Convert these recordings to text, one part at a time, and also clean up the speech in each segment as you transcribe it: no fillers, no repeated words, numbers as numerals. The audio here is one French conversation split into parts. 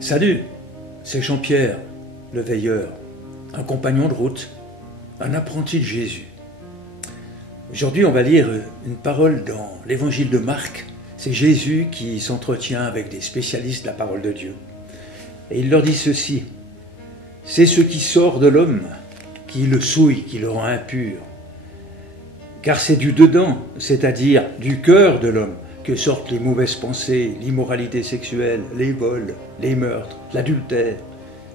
Salut, c'est Jean-Pierre, le veilleur, un compagnon de route, un apprenti de Jésus. Aujourd'hui, on va lire une parole dans l'évangile de Marc. C'est Jésus qui s'entretient avec des spécialistes de la parole de Dieu. Et il leur dit ceci: c'est ce qui sort de l'homme qui le souille, qui le rend impur. Car c'est du dedans, c'est-à-dire du cœur de l'homme, que sortent les mauvaises pensées, l'immoralité sexuelle, les vols, les meurtres, l'adultère,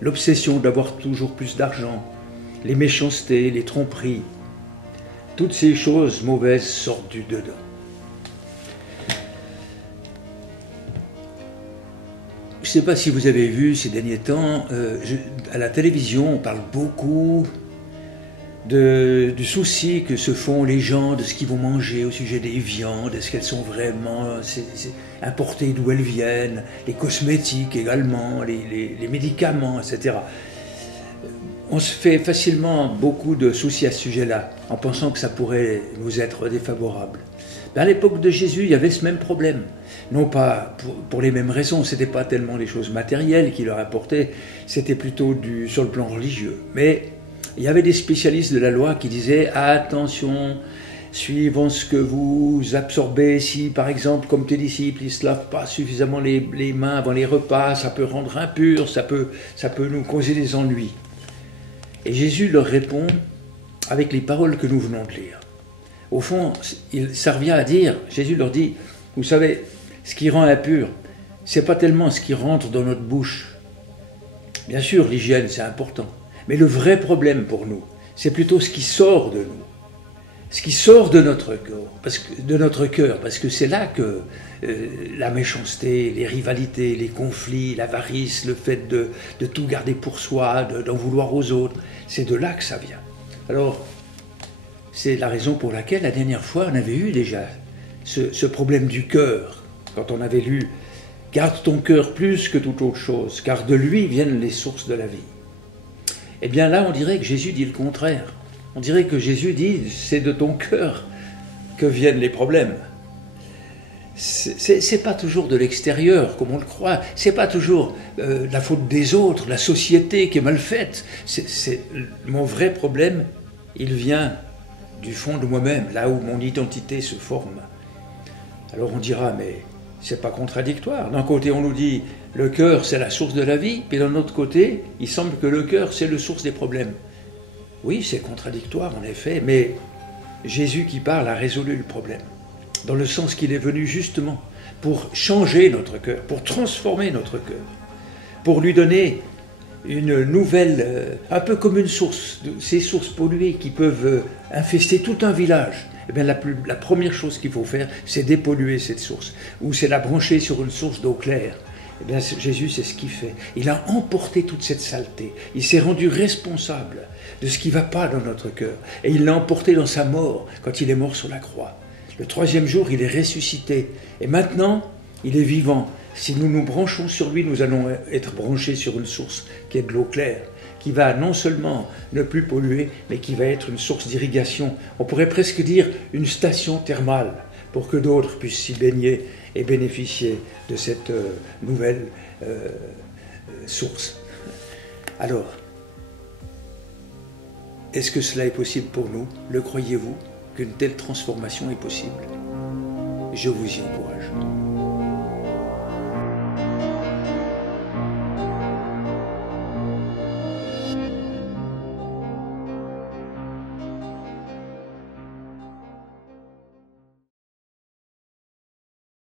l'obsession d'avoir toujours plus d'argent, les méchancetés, les tromperies. Toutes ces choses mauvaises sortent du dedans. Je ne sais pas si vous avez vu ces derniers temps, à la télévision, on parle beaucoup du souci que se font les gens de ce qu'ils vont manger au sujet des viandes, est-ce qu'elles sont vraiment importées, d'où elles viennent, les cosmétiques également, les médicaments, etc. On se fait facilement beaucoup de soucis à ce sujet-là, en pensant que ça pourrait nous être défavorable. Mais à l'époque de Jésus, il y avait ce même problème. Non pas pour les mêmes raisons, ce n'était pas tellement les choses matérielles qui leur apportaient, c'était plutôt sur le plan religieux. Mais il y avait des spécialistes de la loi qui disaient « Attention, suivant ce que vous absorbez, si par exemple, comme tes disciples, ils ne se lavent pas suffisamment les mains avant les repas, ça peut rendre impur, ça peut nous causer des ennuis. » Et Jésus leur répond avec les paroles que nous venons de lire. Au fond, ça revient à dire, Jésus leur dit, vous savez, ce qui rend impur, ce n'est pas tellement ce qui rentre dans notre bouche. Bien sûr, l'hygiène, c'est important. Mais le vrai problème pour nous, c'est plutôt ce qui sort de nous. Ce qui sort de notre cœur, parce que c'est là que la méchanceté, les rivalités, les conflits, l'avarice, le fait de tout garder pour soi, d'en vouloir aux autres, c'est de là que ça vient. Alors, c'est la raison pour laquelle la dernière fois, on avait eu déjà ce problème du cœur, quand on avait lu « Garde ton cœur plus que toute autre chose, car de lui viennent les sources de la vie ». Eh bien là, on dirait que Jésus dit le contraire. On dirait que Jésus dit « c'est de ton cœur que viennent les problèmes ». C'est pas toujours de l'extérieur, comme on le croit. C'est pas toujours la faute des autres, la société qui est mal faite. Mon vrai problème, il vient du fond de moi-même, là où mon identité se forme. Alors on dira, mais c'est pas contradictoire. D'un côté, on nous dit le cœur, c'est la source de la vie, puis d'un autre côté, il semble que le cœur, c'est la source des problèmes. Oui, c'est contradictoire, en effet, mais Jésus qui parle a résolu le problème, dans le sens qu'il est venu justement pour changer notre cœur, pour transformer notre cœur, pour lui donner une nouvelle, un peu comme une source, ces sources polluées qui peuvent infester tout un village. Eh bien, la première chose qu'il faut faire, c'est dépolluer cette source, ou c'est la brancher sur une source d'eau claire. Eh bien, Jésus, c'est ce qu'il fait. Il a emporté toute cette saleté. Il s'est rendu responsable de ce qui ne va pas dans notre cœur. Et il l'a emporté dans sa mort, quand il est mort sur la croix. Le troisième jour, il est ressuscité. Et maintenant, il est vivant. Si nous nous branchons sur lui, nous allons être branchés sur une source qui est de l'eau claire, qui va non seulement ne plus polluer, mais qui va être une source d'irrigation. On pourrait presque dire une station thermale, pour que d'autres puissent s'y baigner et bénéficier de cette nouvelle source. Alors, est-ce que cela est possible pour nous? Le croyez-vous, qu'une telle transformation est possible? Je vous y encourage.